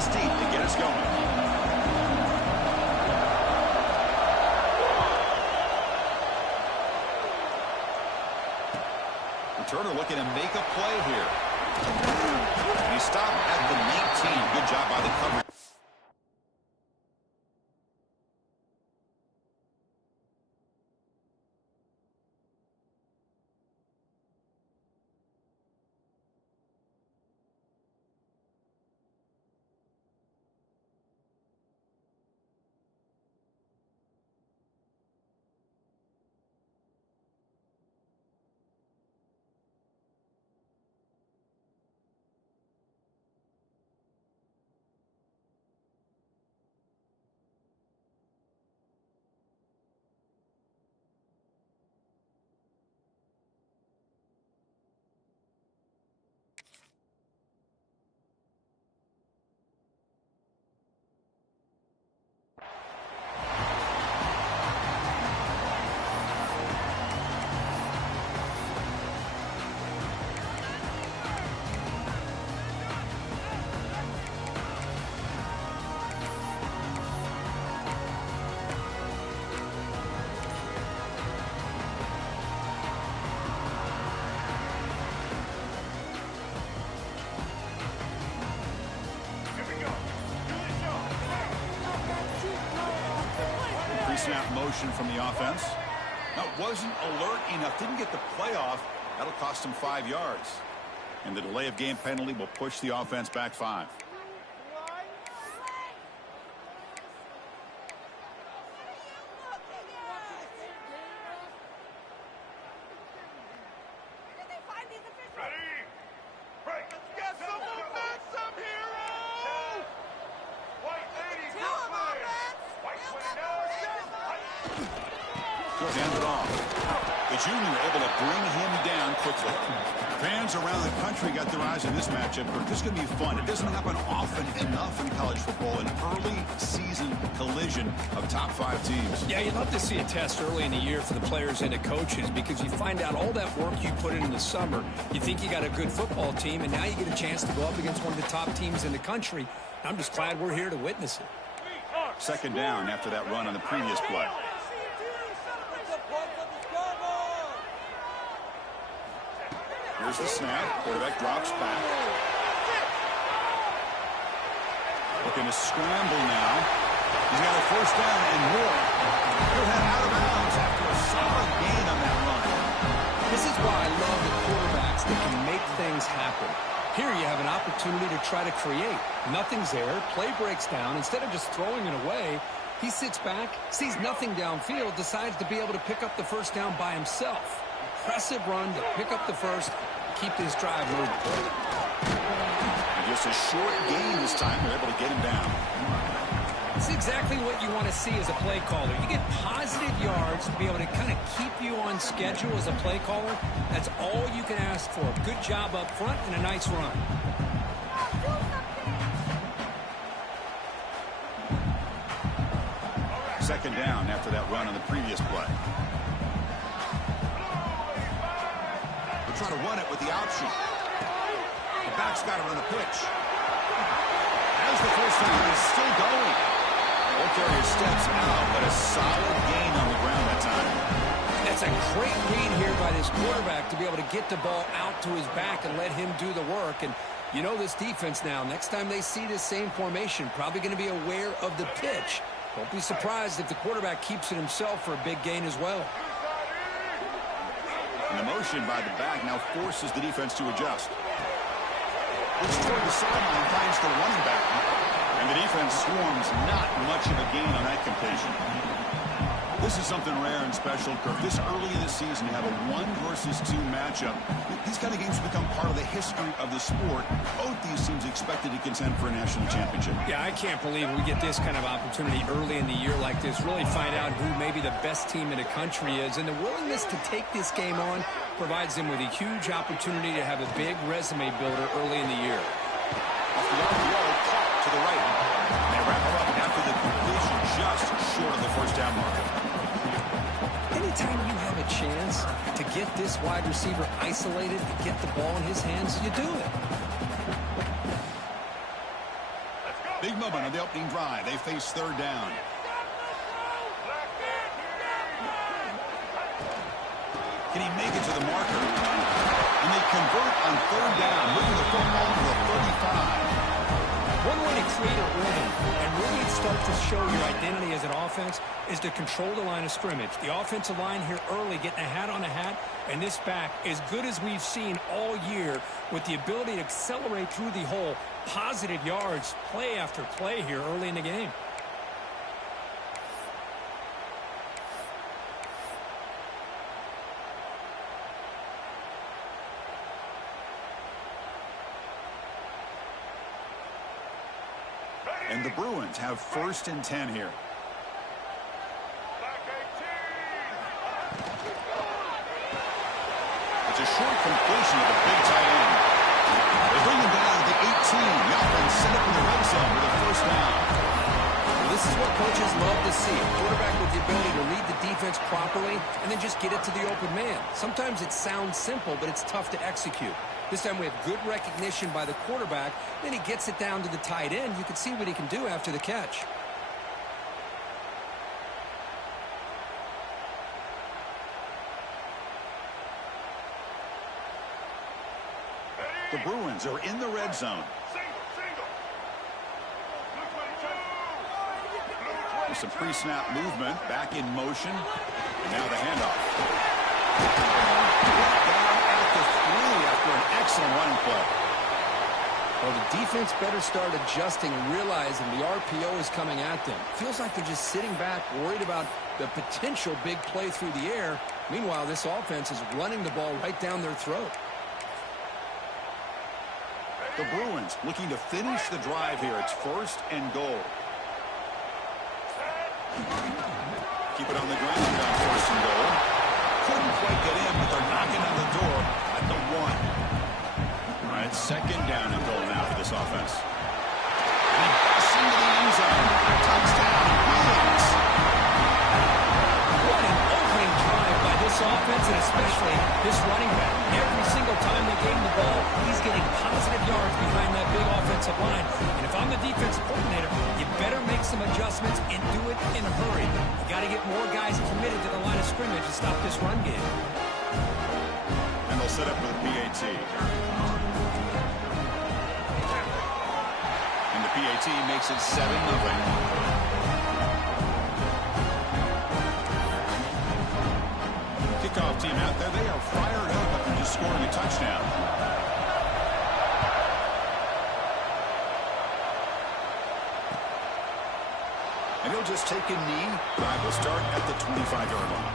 this deep to get us going. Returner looking to make a play here. And he stopped at the 19. Good job by the coverage. Pre-snap motion from the offense. Now, wasn't alert enough. Didn't get the play off. That'll cost him 5 yards. And the delay of game penalty will push the offense back 5. Hand it off. The junior able to bring him down quickly. Fans around the country got their eyes on this matchup, but this is going to be fun. It doesn't happen often enough in college football, an early season collision of top 5 teams. Yeah, you'd love to see a test early in the year for the players and the coaches, because you find out all that work you put in the summer. You think you got a good football team, and now you get a chance to go up against one of the top teams in the country. I'm just glad we're here to witness it. Second down after that run on the previous play. Here's the snap. Quarterback drops back. Looking to scramble now. He's got a first down and more. He'll head out of bounds after a solid gain on that run. This is why I love the quarterbacks that can make things happen. Here you have an opportunity to try to create. Nothing's there. Play breaks down. Instead of just throwing it away, he sits back, sees nothing downfield, decides to be able to pick up the first down by himself. Impressive run to pick up the first, keep this drive moving. And just a short gain this time. They're able to get him down. It's exactly what you want to see as a play caller. You get positive yards to be able to kind of keep you on schedule as a play caller. That's all you can ask for. Good job up front and a nice run. Second down after that run on the previous play. They're trying to run it with the option. The back's got to run the pitch. As the first down is still going. Ball carrier steps out, but a solid gain on the ground that time. That's a great read here by this quarterback to be able to get the ball out to his back and let him do the work. And you know this defense now. Next time they see this same formation, probably going to be aware of the pitch. Don't be surprised if the quarterback keeps it himself for a big gain as well. And the motion by the back now forces the defense to adjust. Looks toward the sideline, finds the running back. And the defense swarms, not much of a gain on that completion. This is something rare and special, Kirk. This early in the season, you have a 1 versus 2 matchup. These kind of games become part of the history of the sport. Both these teams expected to contend for a national championship. Yeah, I can't believe we get this kind of opportunity early in the year like this. Really find out who maybe the best team in the country is. And the willingness to take this game on provides them with a huge opportunity to have a big resume builder early in the year. Off the RPO, caught to the right. And they wrap it up after the completion just short of the first down marker. Anytime you have a chance to get this wide receiver isolated and get the ball in his hands, you do it. Let's go. Big moment on the opening drive. They face third down. Can he make it to the marker? And they convert on third down, moving the football to the 35. One way to create a rhythm and really start to show your identity as an offense is to control the line of scrimmage. The offensive line here early getting a hat on a hat, and this back as good as we've seen all year with the ability to accelerate through the hole. Positive yards, play after play here early in the game. And the Bruins have 1st and 10 here. It's a short completion of the big tight end. They bring him down to the 18. The offense set up in the red zone with a 1st down. Well, this is what coaches love to see. A quarterback with the ability to read the defense properly and then just get it to the open man. Sometimes it sounds simple, but it's tough to execute. This time we have good recognition by the quarterback. Then he gets it down to the tight end. You can see what he can do after the catch. The Bruins are in the red zone. With some pre-snap movement, back in motion, and now the handoff. After an excellent running play. Well, the defense better start adjusting and realizing the RPO is coming at them. Feels like they're just sitting back, worried about the potential big play through the air. Meanwhile, this offense is running the ball right down their throat. The Bruins looking to finish the drive here. It's 1st and goal. Keep it on the ground on 1st and goal. Couldn't quite get in, but they're knocking on the door at the 1. All right, 2nd down and goal now for this offense. And he busts into the end zone. Touchdown, Williams. What an opening drive by this offense, and especially this running back. Every single time they gave him the ball, he's getting positive yards behind that big offensive line. And if I'm the defensive coordinator, you better make some adjustments and do it in a hurry. You got to get more guys committed to the line of scrimmage to stop this run game. And they'll set up with a PAT. And the PAT makes it 7-0. Kickoff team out there. They are fired up after just scoring a touchdown. And he'll just take a knee. Drive will start at the 25-yard line.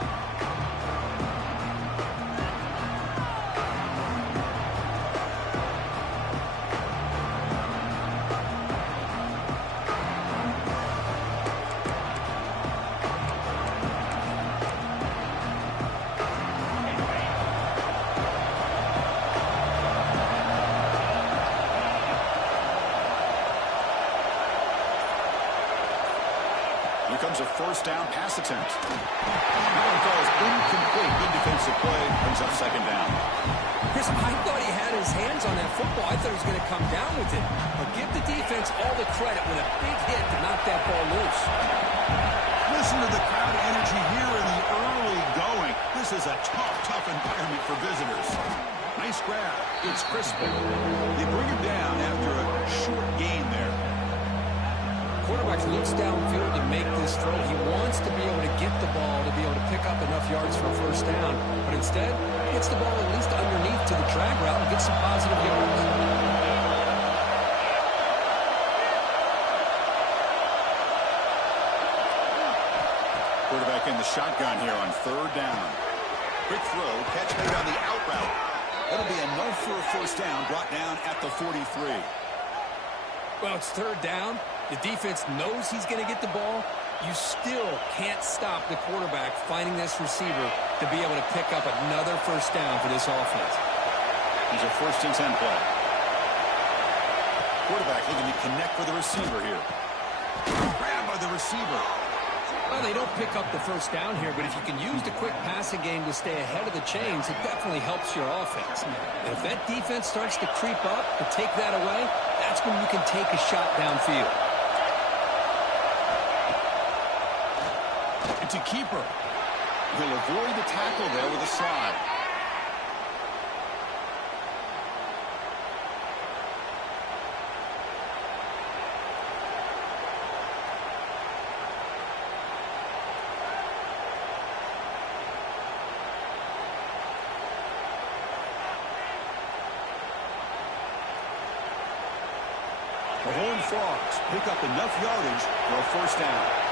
Here comes a 1st down pass attempt. That one falls incomplete. Good defensive play. Brings up 2nd down. Chris, I thought he had his hands on that football. I thought he was going to come down with it. But give the defense all the credit with a big hit to knock that ball loose. Listen to the crowd energy here in the early going. This is a tough environment for visitors. Nice grab. It's crispy. They bring him down after a short gain there. Quarterback looks downfield to make this throw. He wants to be able to get the ball to be able to pick up enough yards for a 1st down. But instead, he gets the ball at least underneath to the drag route and gets some positive yards. Quarterback in the shotgun here on 3rd down. Quick throw, catch made on the out route. That'll be enough for a 1st down, brought down at the 43. Well, it's 3rd down. The defense knows he's going to get the ball. You still can't stop the quarterback finding this receiver to be able to pick up another 1st down for this offense. He's a 1st and 10 play. Quarterback looking to connect with the receiver here. Grab by the receiver. Well, they don't pick up the 1st down here, but if you can use the quick passing game to stay ahead of the chains, it definitely helps your offense. And if that defense starts to creep up, to take that away, that's when you can take a shot downfield. It's a keeper. He'll avoid the tackle there with a slide. The Horned Frogs pick up enough yardage for a first down.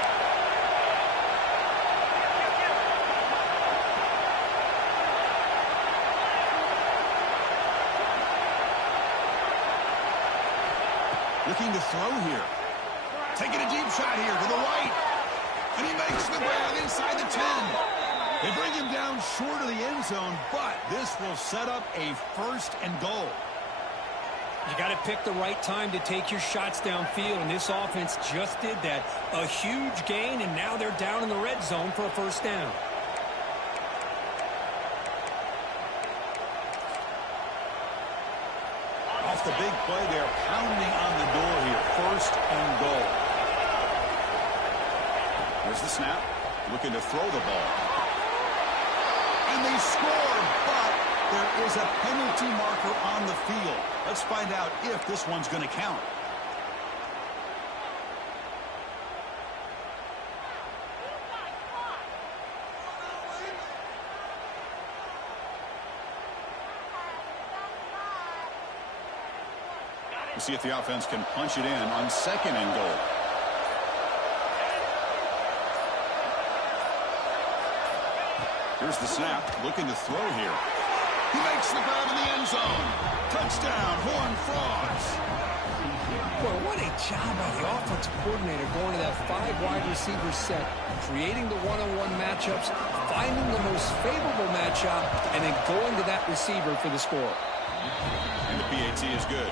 Looking to throw here. Taking a deep shot here to the right. And he makes the grab inside the 10. They bring him down short of the end zone, but this will set up a first and goal. You got to pick the right time to take your shots downfield, and this offense just did that. A huge gain, and now they're down in the red zone for a first down. Off the big play, they're pounding on the door here. First and goal. Here's the snap. Looking to throw the ball. And they score, but there is a penalty marker on the field. Let's find out if this one's going to count. We'll see if the offense can punch it in on second and goal. Here's the snap. Looking to throw here. He makes the grab in the end zone. Touchdown, Horned Frogs. Well, what a job by the offensive coordinator going to that 5 wide receiver set, creating the one-on-one matchups, finding the most favorable matchup, and then going to that receiver for the score. And the PAT is good.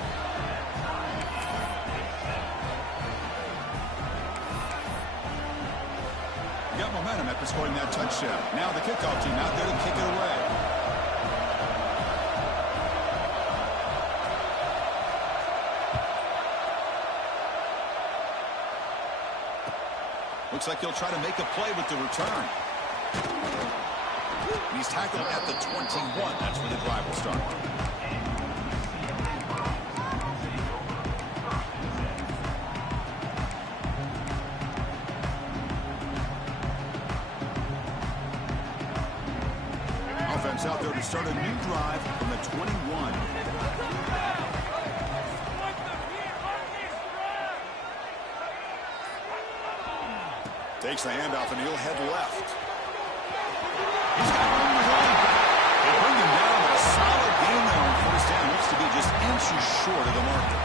Got momentum after scoring that touchdown. Now the kickoff team out there to kick it away. Looks like he'll try to make a play with the return. He's tackled at the 21. That's where the drive will start. Offense out there to start a new drive from the 21. Takes the handoff, and he'll head left. He's got room to run. They bring him down, but a solid gain there on first down. Looks to be just inches short of the marker.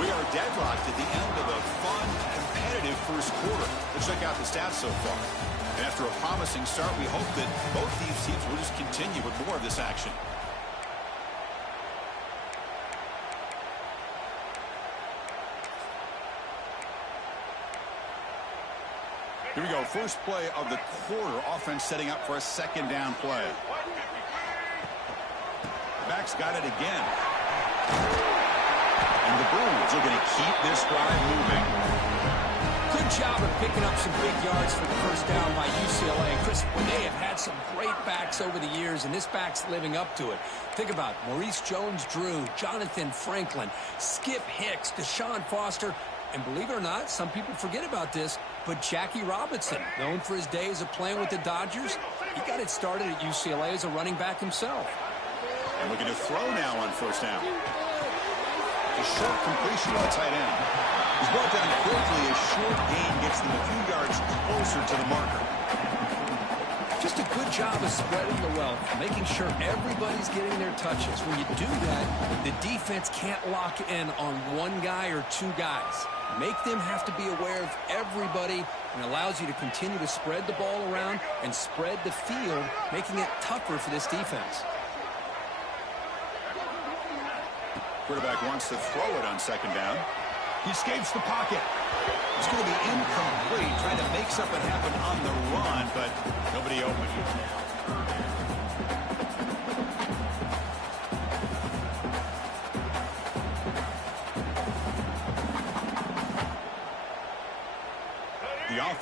We are deadlocked at the end of a fun, competitive first quarter. Let's check out the stats so far. And after a promising start, we hope that both these teams will just continue with more of this action. Here we go. First play of the quarter. Offense setting up for a second down play. Back's got it again. And the Bruins are going to keep this drive moving. Good job of picking up some big yards for the first down by UCLA. Chris, they have had some great backs over the years, and this back's living up to it. Think about Maurice Jones-Drew, Jonathan Franklin, Skip Hicks, Deshaun Foster, and believe it or not, some people forget about this, but Jackie Robinson, known for his days of playing with the Dodgers, he got it started at UCLA as a running back himself. And looking to throw now on first down. A short completion to the tight end. He's brought down quickly. A short gain gets them a few yards closer to the marker. Just a good job of spreading the wealth, making sure everybody's getting their touches. When you do that, the defense can't lock in on one guy or two guys. Make them have to be aware of everybody, and allows you to continue to spread the ball around and spread the field, making it tougher for this defense. Quarterback wants to throw it on second down. He escapes the pocket. It's going to be incomplete, trying to make something happen on the run, but nobody open.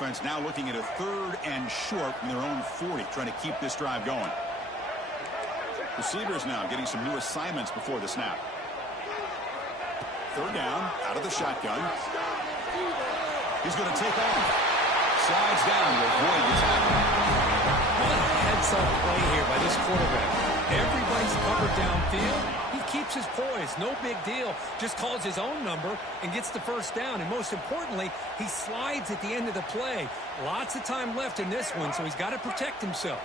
offense now looking at a 3rd and short from their own 40, trying to keep this drive going. Receivers now getting some new assignments before the snap. 3rd down, out of the shotgun. He's going to take off. Slides down to avoid the tackle. What a heads-up play here by this quarterback. Everybody's covered downfield. He keeps his poise. No big deal. Just calls his own number and gets the 1st down. And most importantly, he slides at the end of the play. Lots of time left in this one, so he's got to protect himself.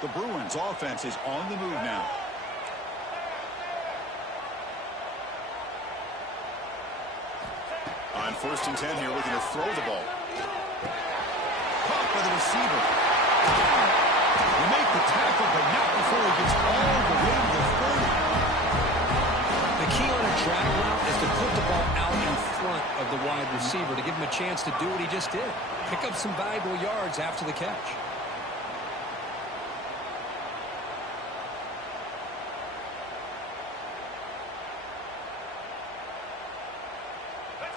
The Bruins offense is on the move now. On 1st and 10 here, looking to throw the ball. Caught by the receiver. They make the tackle, but not before he gets all the way to the 30. The key on a drag route is to put the ball out in front of the wide receiver to give him a chance to do what he just did. Pick up some valuable yards after the catch.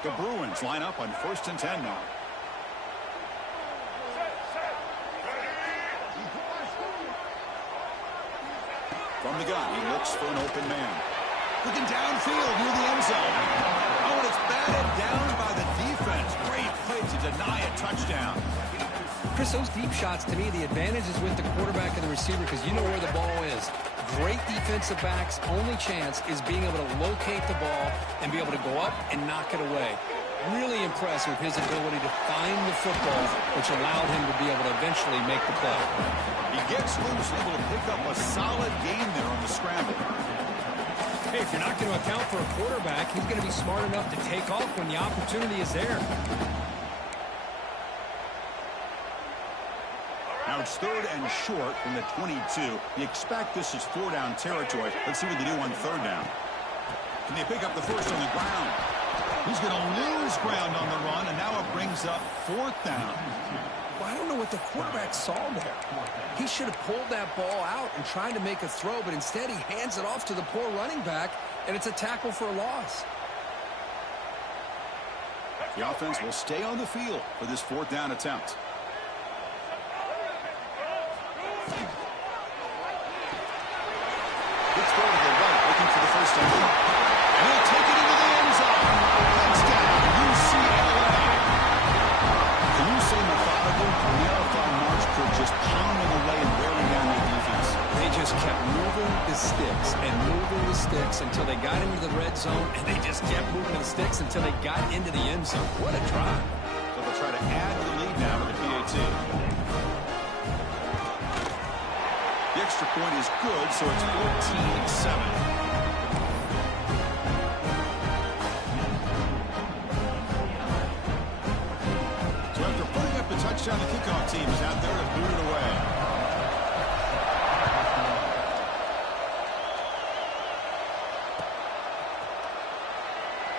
The Bruins line up on 1st and 10 now. From the gun, he looks for an open man. Looking downfield near the end zone. Oh, and it's batted down by the defense. Great play to deny a touchdown. Chris, those deep shots, to me, the advantage is with the quarterback and the receiver because you know where the ball is. Great defensive backs' only chance is being able to locate the ball and be able to go up and knock it away. Really impressed with his ability to find the football, which allowed him to be able to eventually make the play. He gets loose, able to pick up a solid gain there on the scramble. Hey, if you're not going to account for a quarterback, he's going to be smart enough to take off when the opportunity is there. Now it's 3rd and short from the 22. You expect this is 4-down territory. Let's see what they do on 3rd down. Can they pick up the 1st on the ground? He's going to lose ground on the run, and now it brings up 4th down. Well, I don't know what the quarterback saw there. He should have pulled that ball out and tried to make a throw, but instead he hands it off to the poor running back, and it's a tackle for a loss. The offense will stay on the field for this 4th down attempt. Let's go to the right, looking for the 1st down. And he'll take it into the end zone. Touchdown, UCLA. Can you say methodical? The marathon march could just pounding away and wearing down their defense. They just kept moving the sticks and moving the sticks until they got into the red zone, and they just kept moving the sticks until they got into the end zone. What a drive. So they'll try to add to the lead now with the PAT. The extra point is good, so it's 14-7. Touchdown, the kickoff team is out there to boot it away.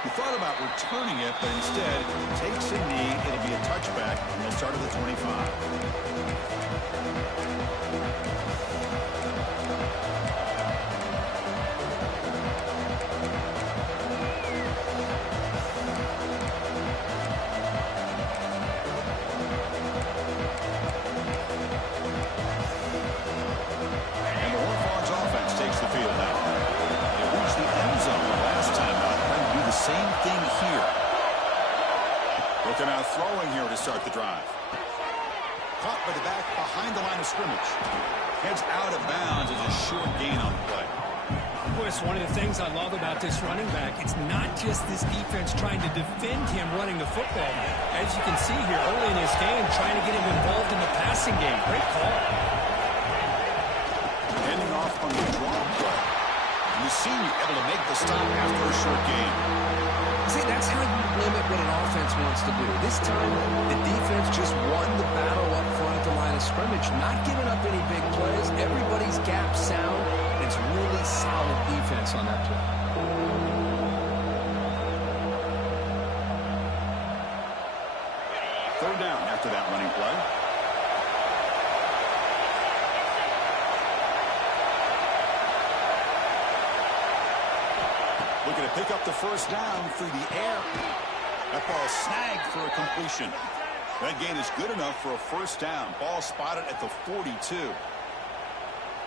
He thought about returning it, but instead takes a knee. It'll be a touchback, and they'll start at the 25. Same thing here. Looking out throwing here to start the drive. Caught by the back behind the line of scrimmage. Heads out of bounds as a short gain on the play. Boy, it's one of the things I love about this running back. It's not just this defense trying to defend him running the football. As you can see here early in this game, trying to get him involved in the passing game. Great call. Ending off on the draw play. And the senior able to make the stop after a short gain. See, that's how you limit what an offense wants to do. This time, the defense just won the battle up front at the line of scrimmage, not giving up any big plays. Everybody's gap sound. It's really solid defense on that play. Third down after that running play. Looking to pick up the 1st down through the air. That ball snagged for a completion. That gain is good enough for a first down. Ball spotted at the 42.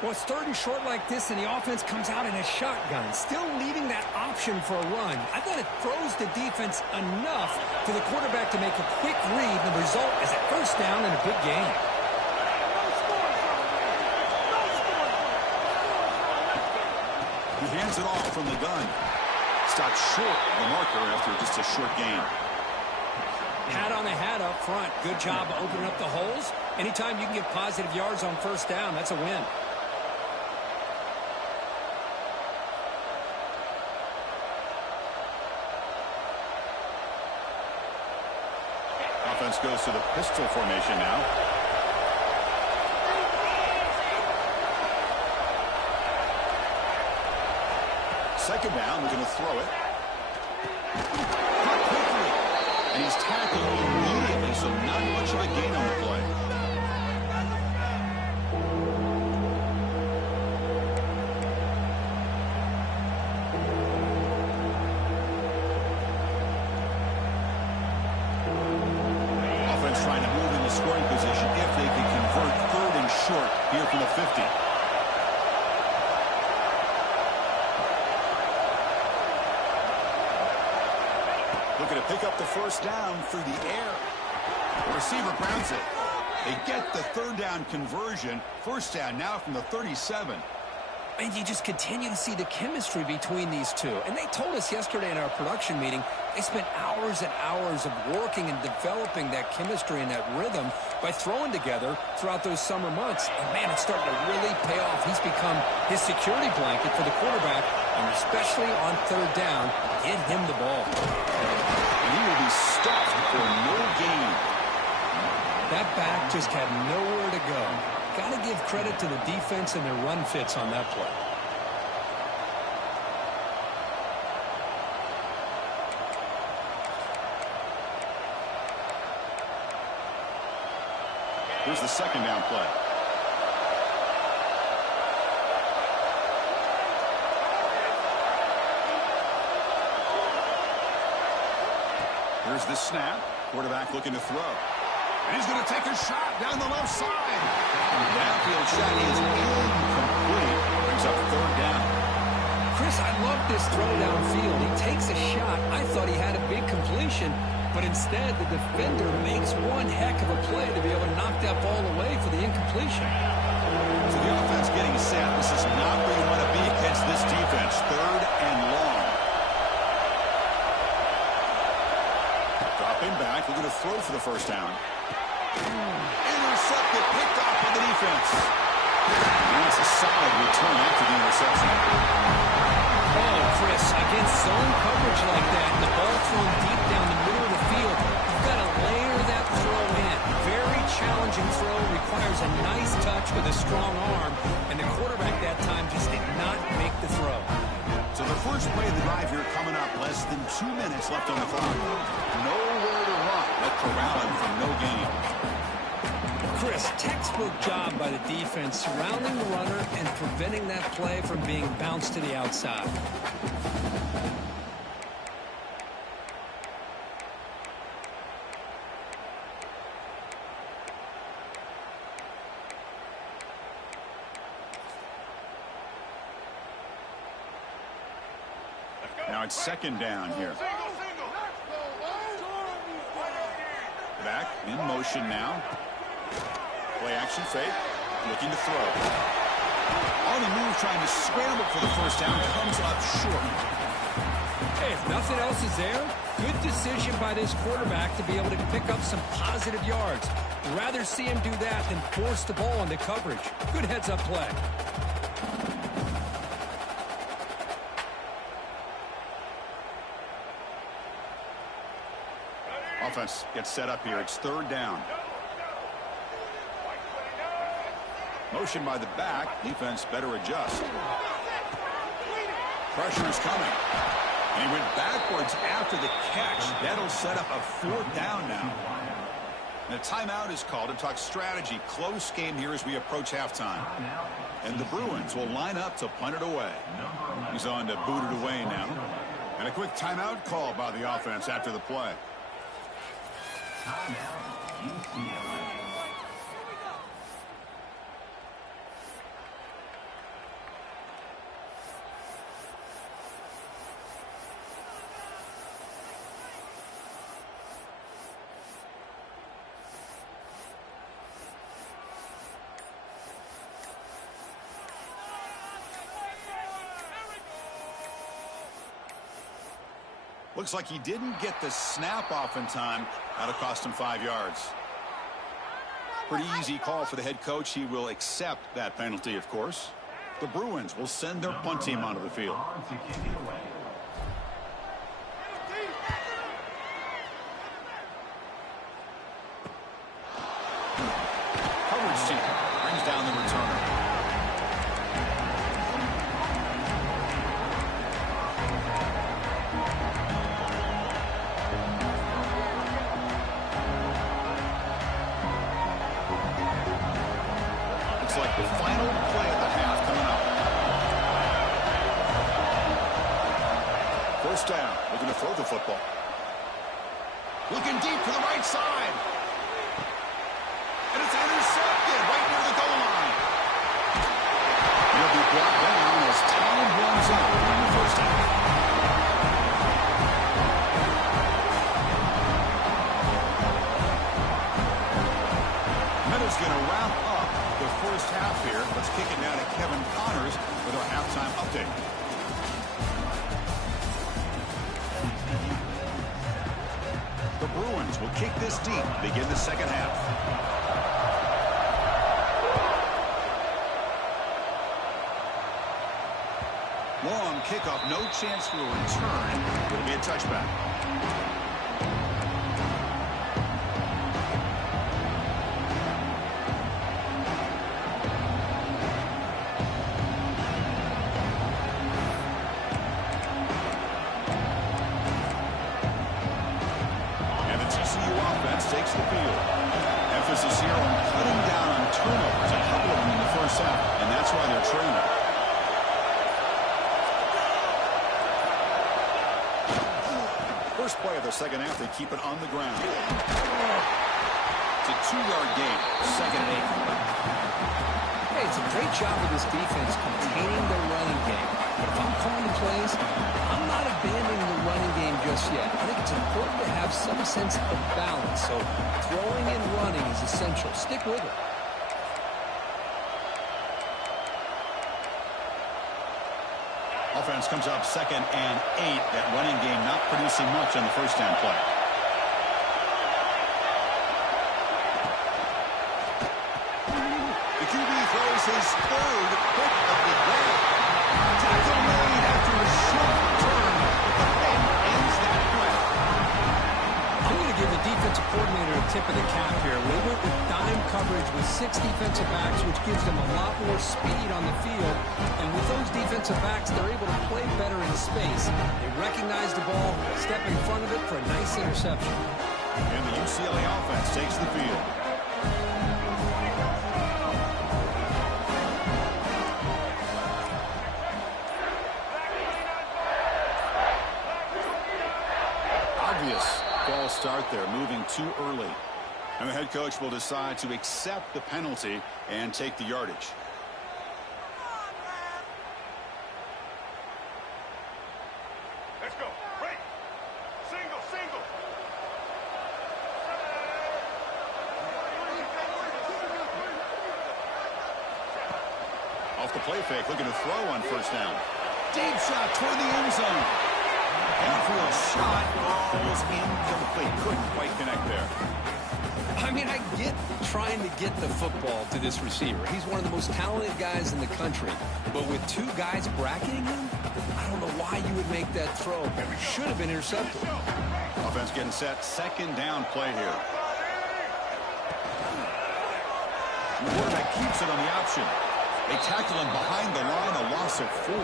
Well, it's third and short like this, and the offense comes out in a shotgun, still leaving that option for a run. I thought it throws the defense enough for the quarterback to make a quick read. The result is a first down and a big gain. He hands it off from the gun. Stopped short of the marker after just a short gain. Pat on the hat up front. Good job opening up the holes. Anytime you can get positive yards on first down, that's a win. Offense goes to the pistol formation now. Second down, we're going to throw it. Caught quickly. And he's tackled immediately, so not much of a gain on the play. Offense trying to move in the scoring position if they can convert third and short here from the 50. Looking to pick up the first down through the air. The receiver grounds it. They get the third down conversion. First down now from the 37. And you just continue to see the chemistry between these two. And they told us yesterday in our production meeting, they spent hours and hours of working and developing that chemistry and that rhythm by throwing together throughout those summer months. And, man, it's starting to really pay off. He's become his security blanket for the quarterback, and especially on third down, get him the ball. And he will be stuffed for no gain. That back just had nowhere to go. Got to give credit to the defense and their run fits on that play. Here's the second down play. Here's the snap. Quarterback looking to throw. And he's going to take a shot down the left side. The downfield shot is incomplete. Brings up third down. Chris, I love this throw downfield. He takes a shot. I thought he had a big completion, but instead the defender makes one heck of a play to be able to knock that ball away for the incompletion. So the offense getting set. This is not where you want to be against this defense. Third and long. Dropping back. We're going to throw for the first down. Intercepted, picked off by the defense. And that's a solid return after the interception. Oh, Chris, against zone coverage like that, and the ball thrown deep down the middle of the field, you've got to layer that throw in. Very challenging throw, requires a nice touch with a strong arm, and the quarterback that time just did not make the throw. So the first play of the drive here coming up, less than 2 minutes left on the clock. Nowhere to run. That corralling for no gain. Chris, textbook job by the defense surrounding the runner and preventing that play from being bounced to the outside. Now it's second down here. Back in motion now. Play action fake. Looking to throw. On the move, trying to scramble for the first down. Comes up short. Hey, if nothing else is there, good decision by this quarterback to be able to pick up some positive yards. Rather see him do that than force the ball into coverage. Good heads-up play. Offense gets set up here. It's third down. Motion by the back. Defense better adjust. Pressure is coming. And he went backwards after the catch. That'll set up a fourth down now. And a timeout is called to talk strategy. Close game here as we approach halftime. And the Bruins will line up to punt it away. He's on to boot it away now. And a quick timeout call by the offense after the play. UCLA. Looks like he didn't get the snap off in time. That'll cost him 5 yards. Pretty easy call for the head coach. He will accept that penalty, of course. The Bruins will send their punt team onto the field. Coverage team brings down the returner. Like the final play of the half coming up. First down. Looking to throw the football. Looking deep to the right side. And it's intercepted right near the goal line. He'll be brought down as time runs out in the first half. Minutes going to wrap up the first half here. Let's kick it now to Kevin Connors with our halftime update. The Bruins will kick this deep to begin the second half. Long kickoff, no chance for a return. It'll be a touchback. Takes the field. Emphasis here on cutting down on turnovers, a couple of them in the first half, and that's why they're trailing. First play of the second half, they keep it on the ground. It's a 2-yard gain, second and 8. Hey, it's a great job of this defense containing their running game. But if I'm calling plays, I'm not abandoning the running game just yet. I think it's important to have some sense of balance. So throwing and running is essential. Stick with it. Offense comes up second and 8. That running game not producing much on the first down play. The QB throws his third pick of the day. Tackle made after a short return. The pick ends that play. I'm going to give the defensive coordinator a tip of the cap here. They went with dime coverage with 6 defensive backs, which gives them a lot more speed on the field. And with those defensive backs, they're able to play better in space. They recognize the ball, step in front of it for a nice interception. And the UCLA offense takes the field. Obvious false start there, moving too early. And the head coach will decide to accept the penalty and take the yardage. Let's go. Break. Single, single. Off the play fake, looking to throw on first down. Deep shot toward the end zone. Downfield shot falls incomplete. Couldn't quite connect there. I mean, I get trying to get the football to this receiver. He's one of the most talented guys in the country. But with 2 guys bracketing him, I don't know why you would make that throw. It should have been intercepted. Offense getting set. Second down play here. The quarterback keeps it on the option. They tackle him behind the line, a loss of 4.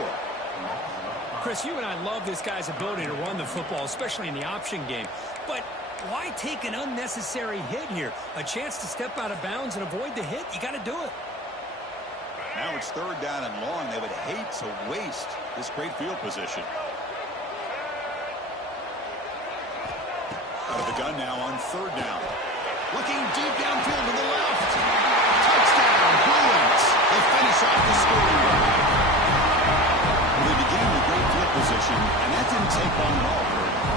Chris, you and I love this guy's ability to run the football, especially in the option game. But why take an unnecessary hit here? A chance to step out of bounds and avoid the hit? You got to do it. Now it's third down and long. They would hate to waste this great field position. Out of the gun now on third down. Looking deep downfield to the left. Touchdown, Bruins. They finish off the scoring drive. Well, they began with great field position, and that didn't take long at all.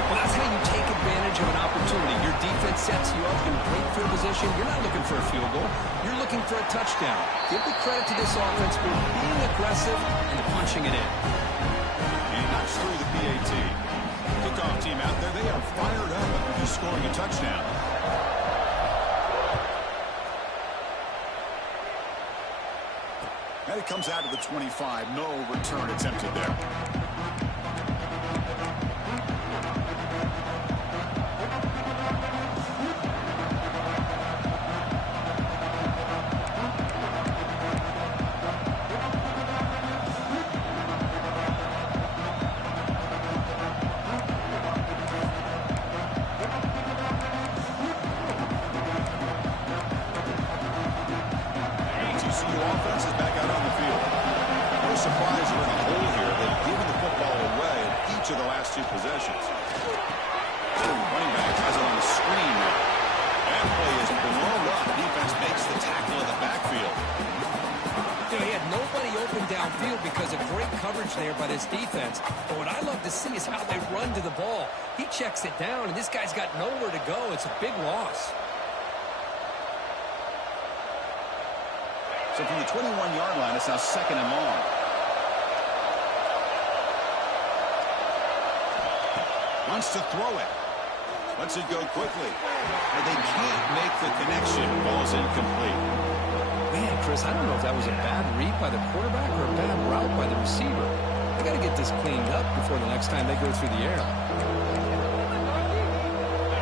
Well, that's how you take advantage of an opportunity. Your defense sets you up in great field position. You're not looking for a field goal. You're looking for a touchdown. Give the credit to this offense for being aggressive and punching it in. And he knocks through the PAT. Kickoff team out there, they are fired up after just scoring a touchdown. And it comes out to the 25. No return attempted there. TCU offense is back out on the field. No surprise they're in a hole here. They've given the football away in each of the last two possessions. Running back has it on the screen now. That play is blown up. Defense makes the tackle in the backfield. You know, he had nobody open downfield because of great coverage there by this defense. But what I love to see is how they run to the ball. He checks it down, and this guy's got nowhere to go. It's a big loss. So from the 21-yard line, it's now 2nd and long. Wants to throw it. Lets it go quickly. And they can't make the connection. Ball's incomplete. Man, Chris, I don't know if that was a bad read by the quarterback or a bad route by the receiver. They got to get this cleaned up before the next time they go through the air.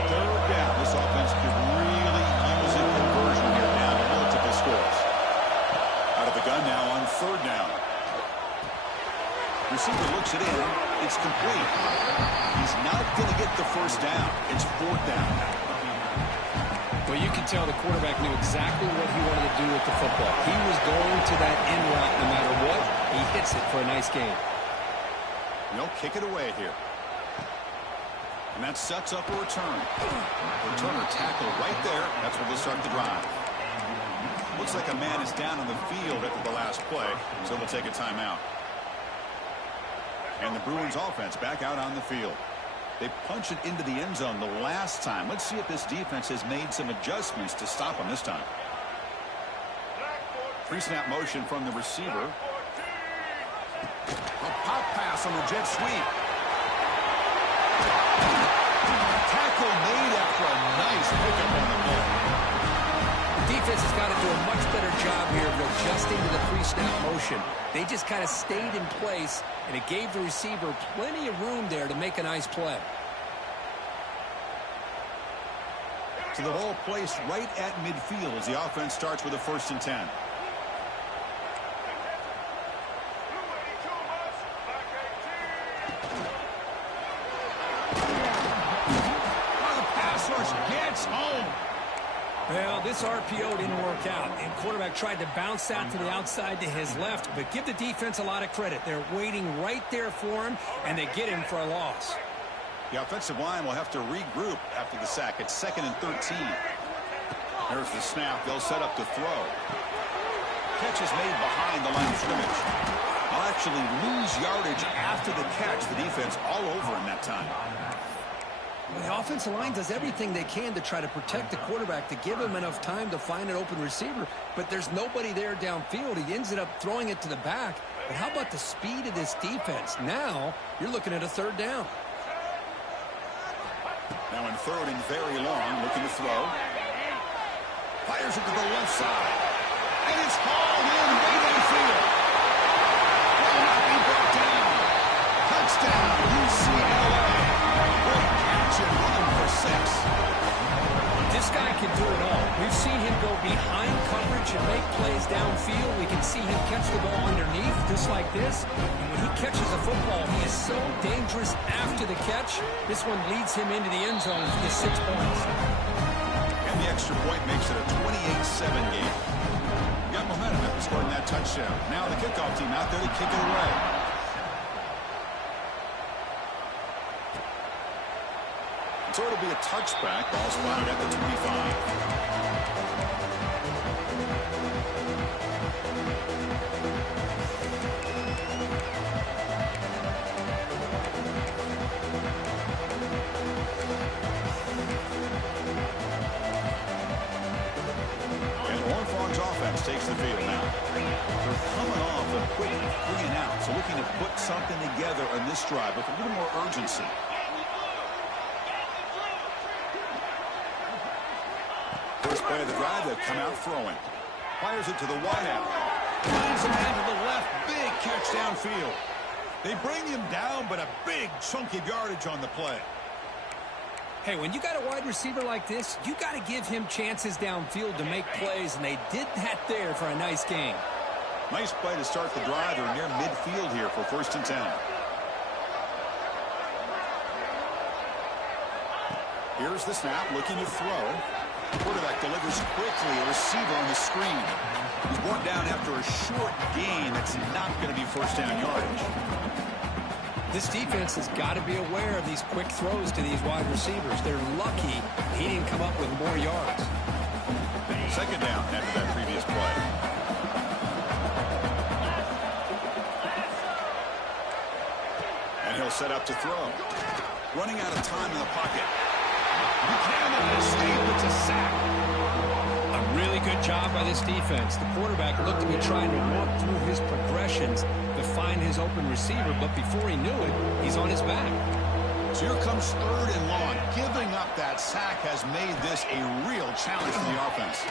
Third down. This offense could really use a conversion here down to multiple scores. Out of the gun now on 3rd down. Receiver looks it in. It's complete. He's not going to get the first down. It's 4th down. Well, you can tell the quarterback knew exactly what he wanted to do with the football. He was going to that end route no matter what. He hits it for a nice gain. They'll kick it away here. And that sets up a return. Returner tackle right there. That's where they'll start the drive. Looks like a man is down on the field after the last play, so we'll take a timeout. And the Bruins offense back out on the field. They punched it into the end zone the last time. Let's see if this defense has made some adjustments to stop them this time. Pre-snap motion from the receiver. A pop pass on the jet sweep. Tackle made after a nice pickup on the ball. Defense has got to do a much better job here of adjusting to the pre-snap motion. They just kind of stayed in place, and it gave the receiver plenty of room there to make a nice play. So the ball placed right at midfield as the offense starts with a 1st and 10. Oh, the pass rush gets home. Well, this RPO didn't work out, and quarterback tried to bounce that to the outside to his left, but give the defense a lot of credit. They're waiting right there for him, and they get him for a loss. The offensive line will have to regroup after the sack. It's 2nd and 13. There's the snap. They'll set up to throw. Catch is made behind the line of scrimmage. They'll actually lose yardage after the catch. The defense all over in that time. Well, the offensive line does everything they can to try to protect the quarterback, to give him enough time to find an open receiver, but there's nobody there downfield. He ends up throwing it to the back. But how about the speed of this defense? Now you're looking at a 3rd down. Now in 3rd and very long, looking to throw. Fires it to the left side. And it's hauled in way downfield. Will not be brought down. Touchdown, UCLA. Great catch and run for 6. This guy can do it all. We've seen him go behind coverage and make plays downfield. We can see him catch the ball underneath, just like this. And when he catches a football, he is so dangerous after the catch. This one leads him into the end zone for the 6 points. And the extra point makes it a 28-7 game. Got momentum after scoring that touchdown. Now the kickoff team out there to kick it away. So it'll be a touchback. Ball spotted at the 25. Takes the field now. They're coming off a quick 3-and-out, so looking to put something together on this drive with a little more urgency. First play of the drive, they've come out throwing. Fires it to the wideout. Finds a man to the left. Big catch downfield. They bring him down, but a big chunk of yardage on the play. Hey, when you got a wide receiver like this, you got to give him chances downfield to make plays, and they did that there for a nice gain. Nice play to start the drive. They're near midfield here for 1st and 10. Here's the snap, looking to throw. Quarterback delivers quickly, a receiver on the screen. He's brought down after a short gain. That's not going to be first down yardage. This defense has got to be aware of these quick throws to these wide receivers. They're lucky he didn't come up with more yards. Second down after that previous play. And he'll set up to throw. Running out of time in the pocket. Buchanan escaped. It's a sack. A really good job by this defense. The quarterback looked to be trying to walk through his progressions to find his open receiver, but before he knew it, he's on his back. So here comes 3rd and long. Giving up that sack has made this a real challenge for the offense.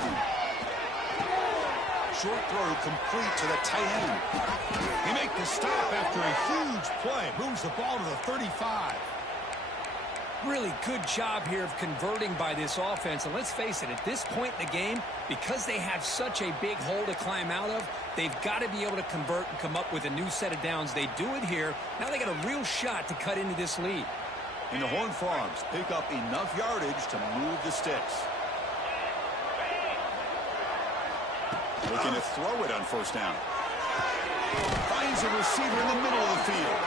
Short throw complete to the tight end. He makes the stop after a huge play. Moves the ball to the 35. Really good job here of converting by this offense. And let's face it, at this point in the game, because they have such a big hole to climb out of, they've got to be able to convert and come up with a new set of downs. They do it here. Now they got a real shot to cut into this lead. And the Horned Frogs pick up enough yardage to move the sticks. Looking to throw it on 1st down. Finds a receiver in the middle of the field.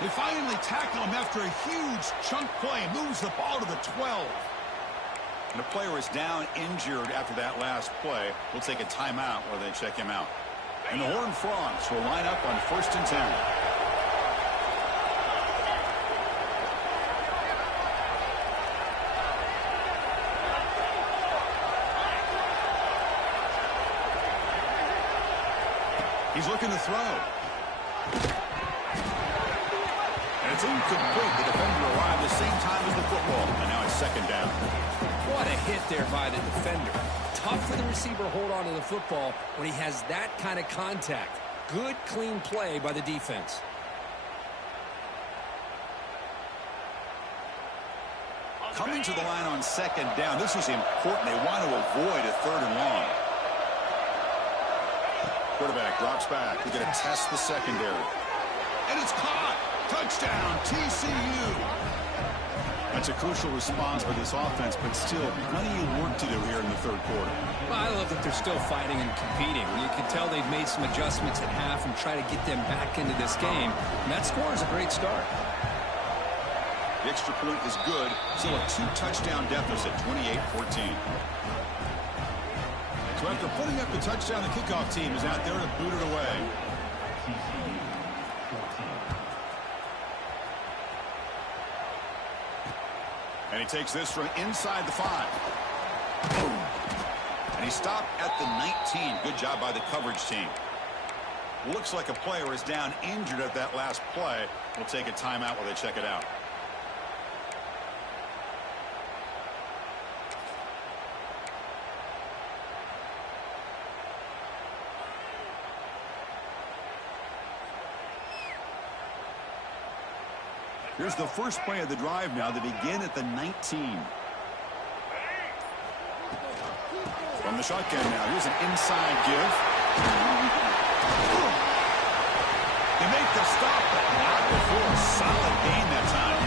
They finally tackle him after a huge chunk play. Moves the ball to the 12. And the player is down injured after that last play. We'll take a timeout while they check him out. And the Horned Frogs will line up on 1st and 10. He's looking to throw. And it's incomplete. The defender arrived the same time as the football. And now it's 2nd down. What a hit there by the defender. Tough for the receiver to hold on to the football when he has that kind of contact. Good, clean play by the defense. Coming to the line on 2nd down. This is important. They want to avoid a 3rd and long. Quarterback drops back. We're going to test the secondary. And it's caught. Touchdown, TCU. That's a crucial response for this offense, but still plenty of work to do here in the 3rd quarter. Well, I love that they're still fighting and competing. You can tell they've made some adjustments at half and try to get them back into this game. And that score is a great start. The extra point is good. Still a 2-touchdown deficit, 28-14. So after putting up the touchdown, the kickoff team is out there to boot it away. And he takes this from inside the 5. And he stopped at the 19. Good job by the coverage team. Looks like a player is down injured at that last play. We'll take a timeout while they check it out. Here's the first play of the drive now. They begin at the 19. From the shotgun now. Here's an inside give. They make the stop, but not before a solid gain that time.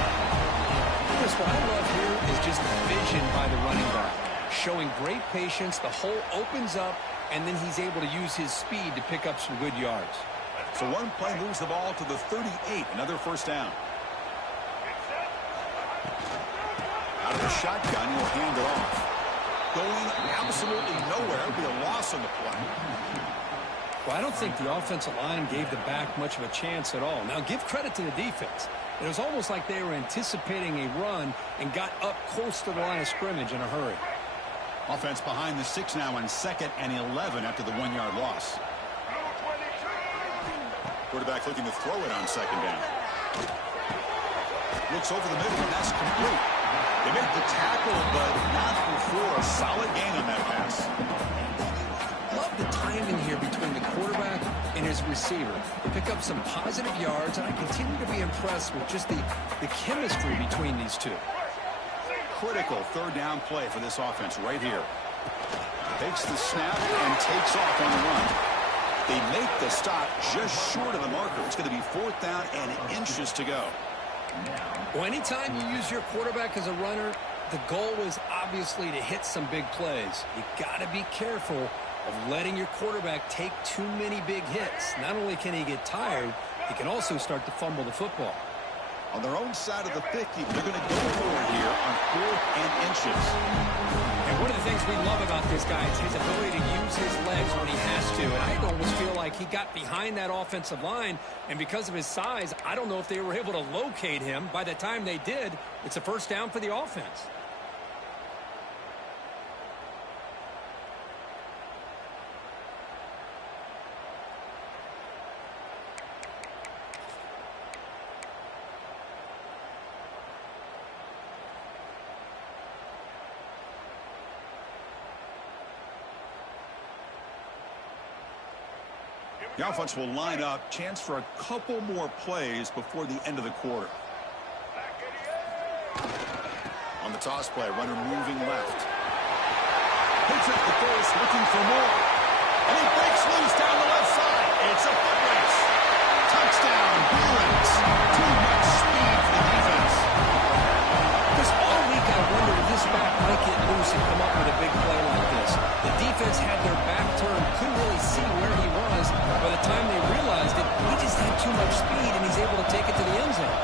Chris, what I love here is just the vision by the running back. Showing great patience. The hole opens up, and then he's able to use his speed to pick up some good yards. So one play moves the ball to the 38. Another first down. Out out of the shotgun. He'll hand it off. Going absolutely nowhere. It'll be a loss on the play. Well, I don't think the offensive line gave the back much of a chance at all. Now, give credit to the defense. It was almost like they were anticipating a run and got up close to the line of scrimmage in a hurry. Offense behind the 6 now on 2nd and 11 after the 1-yard loss. Quarterback looking to throw it on 2nd down. Looks over the middle, and that's complete. They make the tackle, but not before a solid gain on that pass. Love the timing here between the quarterback and his receiver. They pick up some positive yards, and I continue to be impressed with just the chemistry between these two. Critical 3rd down play for this offense right here. Takes the snap and takes off on the run. They make the stop just short of the marker. It's going to be 4th down and inches to go. Well, anytime you use your quarterback as a runner, the goal is obviously to hit some big plays. You got to be careful of letting your quarterback take too many big hits. Not only can he get tired, he can also start to fumble the football. On their own side of the 50, they're going to go for it here on 4th and inches. And one of the things we love about this guy is his ability to use his legs when he has to. And I almost feel like he got behind that offensive line, and because of his size, I don't know if they were able to locate him. By the time they did, it's a 1st down for the offense. The offense will line up. Chance for a couple more plays before the end of the quarter. On the toss play, runner moving left. Picks up the face, looking for more. And he breaks loose down the left side. It's a foot race. Touchdown, Bruins. Too much speed for the defense. Because all week I wondered if this back might get loose and come up with a big play like this. The defense had their back turned, couldn't really see where he was. By the time they realized it, he just had too much speed, and he's able to take it to the end zone.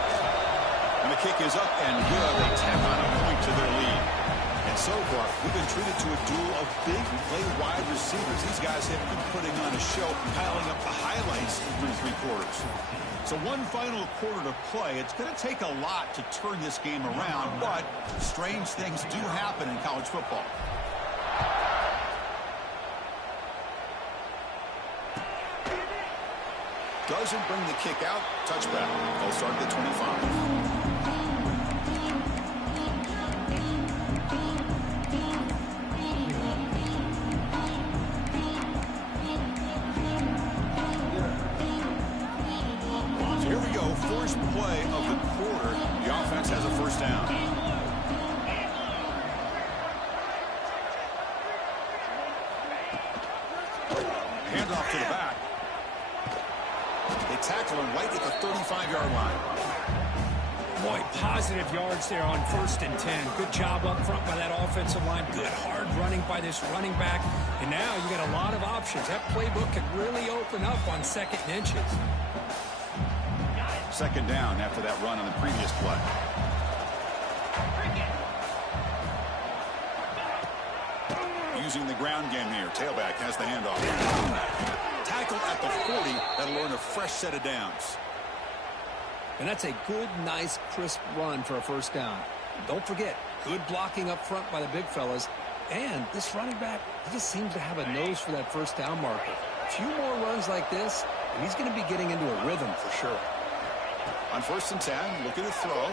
And the kick is up and good. They tack on a point to their lead. And so far, we've been treated to a duel of big play wide receivers. These guys have been putting on a show, piling up the highlights through 3 quarters. So one final quarter to play. It's going to take a lot to turn this game around, but strange things do happen in college football. Doesn't bring the kick out. Touchback. They'll start at the 25. First play of the quarter, the offense has a 1st down. Handoff to the back. They tackle him right at the 35-yard line. Boy, positive yards there on 1st and 10. Good job up front by that offensive line. Good hard running by this running back. And now you got a lot of options. That playbook could really open up on 2nd and inches. 2nd down after that run on the previous play. Using the ground game here. Tailback has the handoff. Tackle at the 40. That'll earn a fresh set of downs. And that's a good, nice, crisp run for a 1st down. Don't forget, good blocking up front by the big fellas. And this running back, he just seems to have a nose for that 1st down marker. A few more runs like this, and he's going to be getting into a rhythm for sure. On 1st and 10, looking to throw.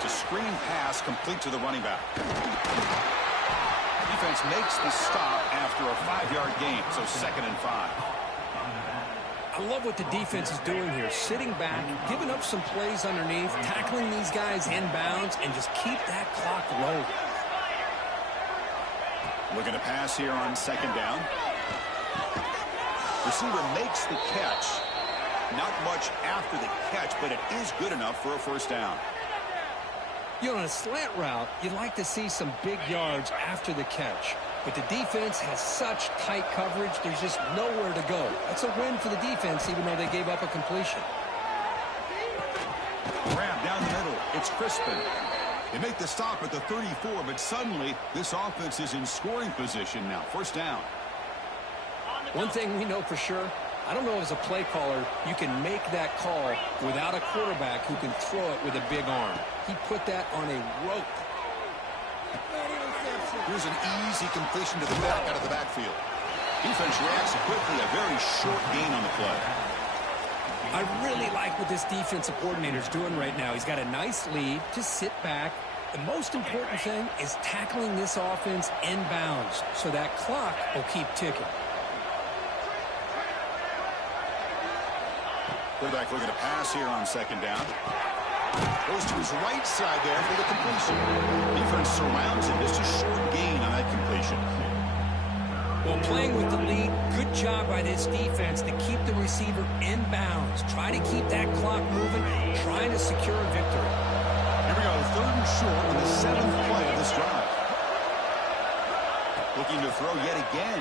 To screen pass complete to the running back. Defense makes the stop after a 5-yard gain, so 2nd and 5. I love what the defense is doing here. Sitting back, giving up some plays underneath, tackling these guys inbounds, and just keep that clock low. Looking to pass here on 2nd down. Receiver makes the catch. Not much after the catch, but it is good enough for a 1st down. You know, on a slant route, you'd like to see some big yards after the catch. But the defense has such tight coverage, there's just nowhere to go. That's a win for the defense, even though they gave up a completion. Grab down the middle. It's Crispin. They make the stop at the 34, but suddenly this offense is in scoring position now. First down. One thing we know for sure, I don't know as a play caller you can make that call without a quarterback who can throw it with a big arm. He put that on a rope. Here's an easy completion to the back out of the backfield. Defense reacts quickly, a very short gain on the play. I really like what this defensive coordinator is doing right now. He's got a nice lead to sit back. The most important thing is tackling this offense inbounds so that clock will keep ticking. Quarterback looking to pass here on second down. Goes to his right side there for the completion. Defense surrounds him. Just a short gain on that completion. Well, playing with the lead, good job by this defense to keep the receiver in bounds. Try to keep that clock moving, trying to secure a victory. Here we go, third and short on the 7th play of this drive. Looking to throw yet again.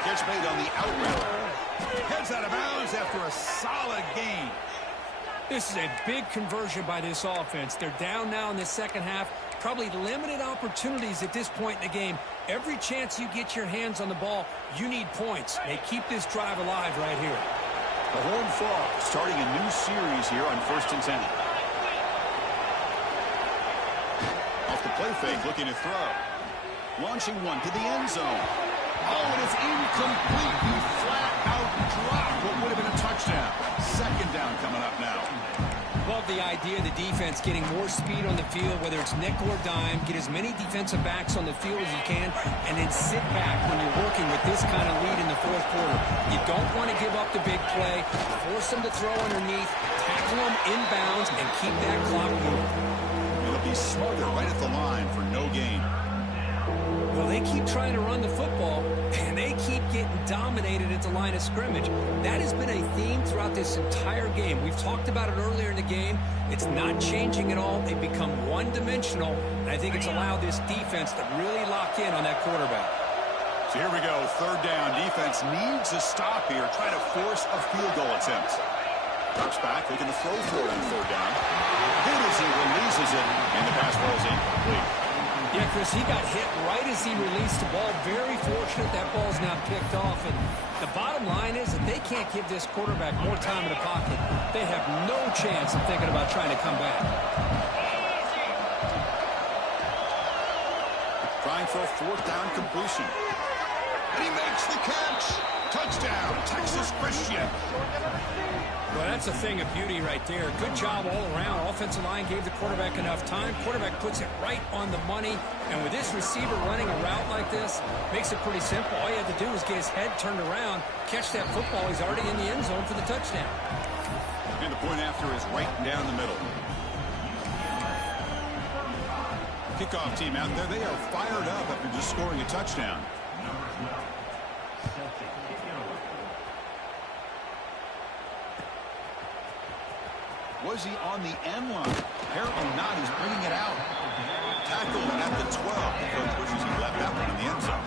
Catch made on the out route. Heads out of bounds after a solid gain. This is a big conversion by this offense. They're down now in the second half. Probably limited opportunities at this point in the game. Every chance you get your hands on the ball, you need points. They keep this drive alive right here. The Horned Frogs starting a new series here on 1st and 10. Off the play fake, looking to throw. Launching one to the end zone. Oh, and it's incomplete. He flat out dropped what would have been a touchdown. Second down coming up now. Love the idea of the defense getting more speed on the field, whether it's nickel or dime. Get as many defensive backs on the field as you can, and then sit back when you're working with this kind of lead in the fourth quarter. You don't want to give up the big play. Force them to throw underneath, tackle them inbounds, and keep that clock moving. It'll be smarter right at the line for no gain. Well, they keep trying to run the football, and they keep getting dominated at the line of scrimmage. That has been a theme throughout this entire game. We've talked about it earlier in the game. It's not changing at all. They've become one-dimensional, and I think it's allowed this defense to really lock in on that quarterback. So here we go, third down. Defense needs a stop here, try to force a field goal attempt. Drops back, looking to throw for it on third down. Good as he releases it, and the pass ball is incomplete. Yeah, Chris, he got hit right as he released the ball. Very fortunate that ball's now picked off. And the bottom line is that they can't give this quarterback more time in the pocket. They have no chance of thinking about trying to come back. Trying for a fourth down completion. And he makes the catch. Touchdown, Texas Christian. Well, that's a thing of beauty right there. Good job all around. Offensive line gave the quarterback enough time. Quarterback puts it right on the money. And with this receiver running a route like this, makes it pretty simple. All you have to do is get his head turned around, catch that football. He's already in the end zone for the touchdown. And the point after is right down the middle. Kickoff team out there, they are fired up after just scoring a touchdown. Was he on the end line? Apparently not. He's bringing it out. Tackled at the 12. The coach wishes he left that one in the end zone.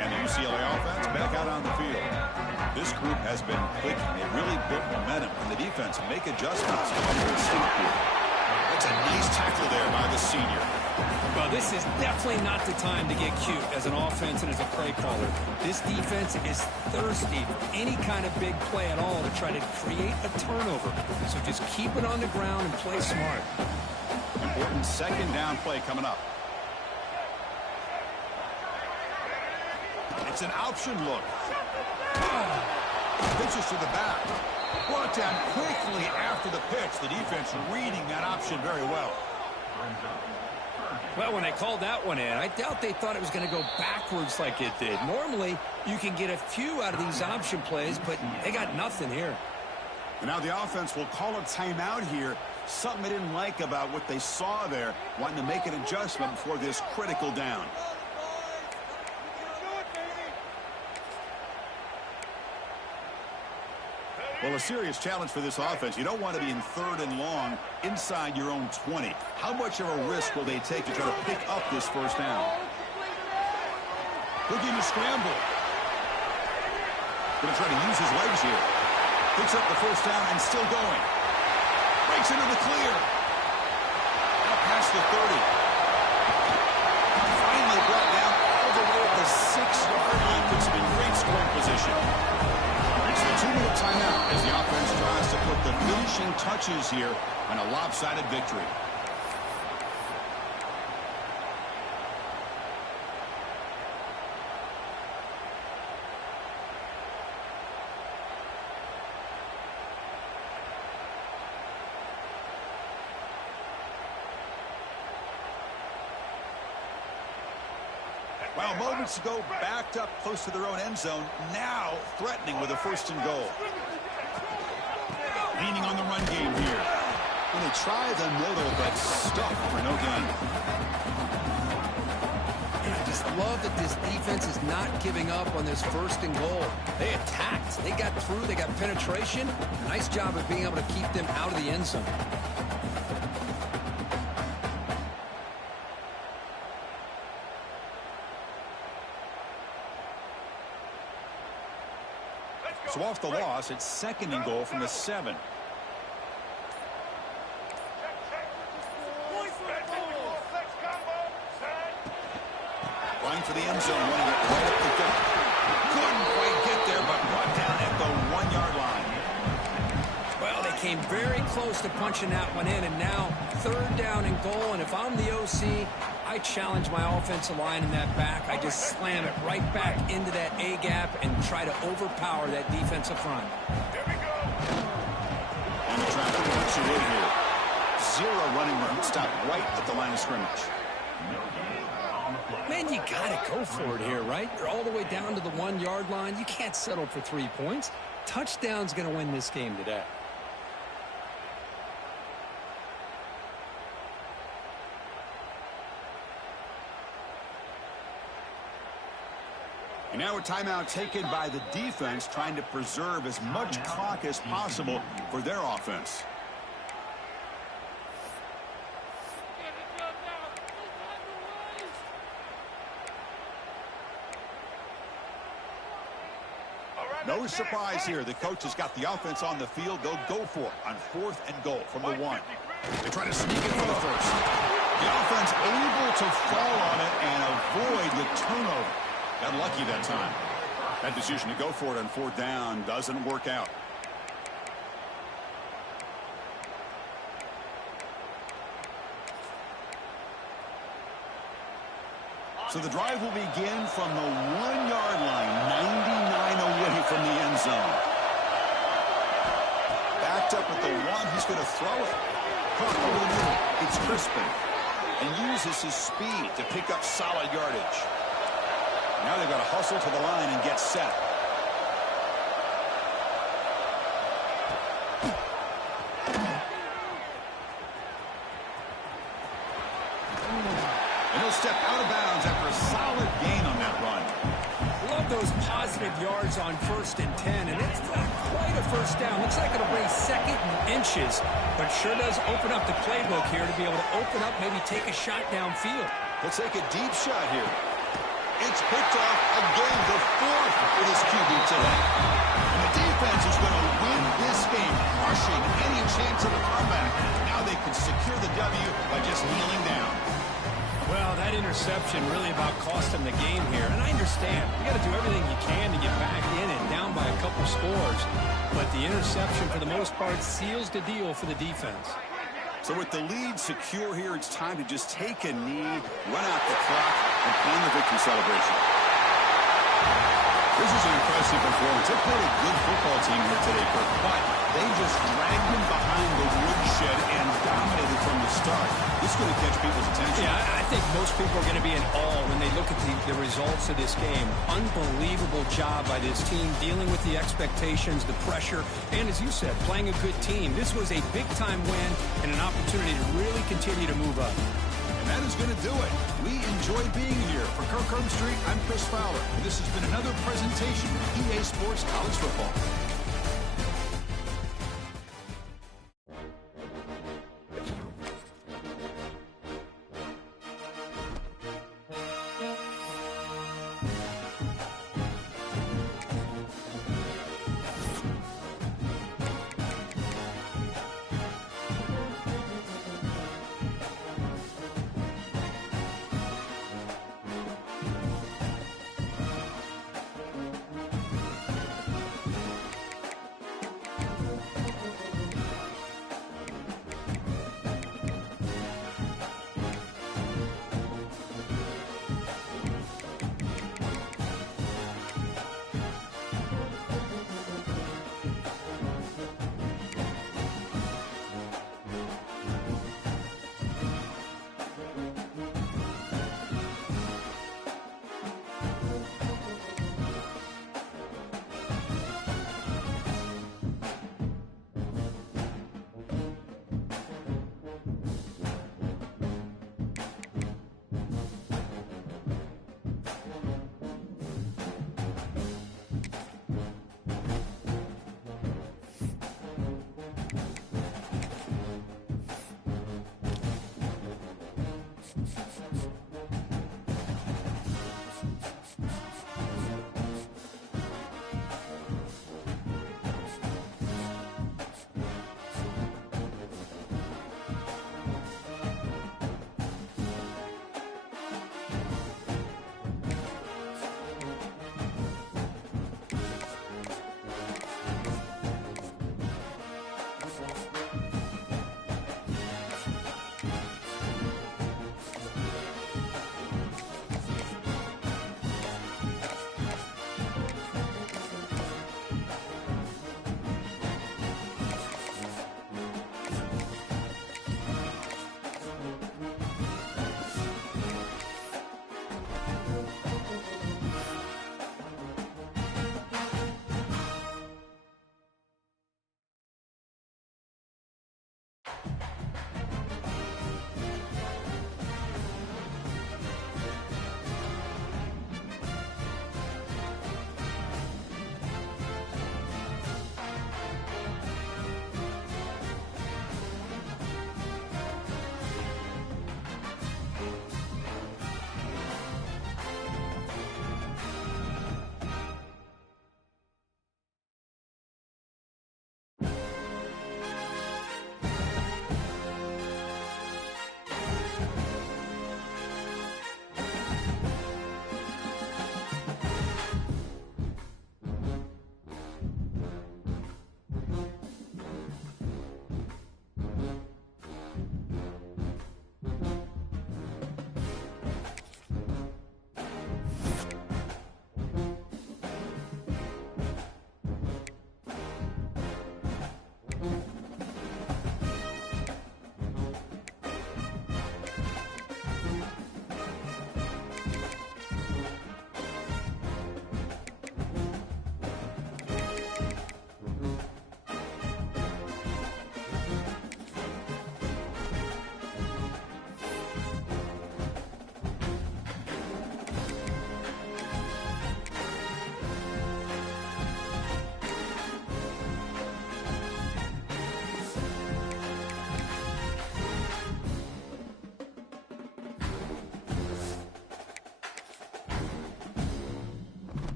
And the UCLA offense back out on the field. This group has been clicking. They really built momentum, and the defense make adjustments. That's a nice tackle there by the senior. Well, this is definitely not the time to get cute as an offense and as a play caller. This defense is thirsty for any kind of big play at all to try to create a turnover. So just keep it on the ground and play smart. Important second down play coming up. It's an option look. Pitches to the back. Brought down quickly after the pitch. The defense reading that option very well. Well, when they called that one in, I doubt they thought it was going to go backwards like it did. Normally, you can get a few out of these option plays, but they got nothing here. And now the offense will call a timeout here. Something they didn't like about what they saw there. Wanting to make an adjustment before this critical down. Well, a serious challenge for this offense. You don't want to be in 3rd and long inside your own 20. How much of a risk will they take to try to pick up this first down? Looking to scramble. Going to try to use his legs here. Picks up the first down and still going. Breaks into the clear. Now past the 30. Finally brought down all the way at the 6-yard line. Puts him in great scoring position. It's the 2-minute timeout as the offense tries to put the finishing touches here on a lopsided victory. Well, moments ago, backed up close to their own end zone, now threatening with a 1st and goal. Leaning on the run game here. When they try the middle, but stuck for no gain. And I just love that this defense is not giving up on this 1st and goal. They attacked. They got through. They got penetration. Nice job of being able to keep them out of the end zone. So off the loss, it's 2nd and goal from the 7. Line for the end zone, running it right up the gut. Couldn't quite get there, but brought down at the 1-yard line. Well, they came very close to punching that one in, and now 3rd down and goal. And if I'm the OC, I challenge my offensive line in that back. I just slam it right back into that A-gap and try to overpower that defensive front. Here we go. And the traffic works away here. 0 running room. Stop right at the line of scrimmage. Man, you got to go for it here, right? You're all the way down to the 1-yard line. You can't settle for 3 points. Touchdown's going to win this game today. And now a timeout taken by the defense, trying to preserve as much clock as possible for their offense. No surprise here. The coach has got the offense on the field. They'll go for it on 4th and goal from the 1. They try to sneak it for the first. The offense able to fall on it and avoid the turnover. Got lucky that time. That decision to go for it on 4th down doesn't work out. So the drive will begin from the 1-yard line, 99 away from the end zone. Backed up at the 1, he's going to throw it. Caught over the middle. It's Crispin. And uses his speed to pick up solid yardage. Now they've got to hustle to the line and get set. And he'll step out of bounds after a solid gain on that run. Love those positive yards on 1st and 10, and it's not quite a 1st down. Looks like it'll bring 2nd and inches, but sure does open up the playbook here to be able to open up, maybe take a shot downfield. He'll take a deep shot here. It's picked off again, the 4th for this QB today. And the defense is going to win this game, crushing any chance of a comeback. Now they can secure the W by just kneeling down. Well, that interception really about cost them the game here. And I understand. You got to do everything you can to get back in and down by a couple scores. But the interception, for the most part, seals the deal for the defense. So with the lead secure here, it's time to just take a knee, run out the clock, and plan the victory celebration. This is an impressive performance. They played a good football team here today, Kirk, but they just dragged them behind the woodshed and dominated from the start. This is going to catch people's attention. Yeah, I think most people are going to be in awe when they look at the results of this game. Unbelievable job by this team dealing with the expectations, the pressure, and as you said, playing a good team. This was a big-time win and an opportunity to really continue to move up. And that is going to do it. We enjoyed being here. For Kirk Street, I'm Chris Fowler. And this has been another presentation of EA Sports College Football.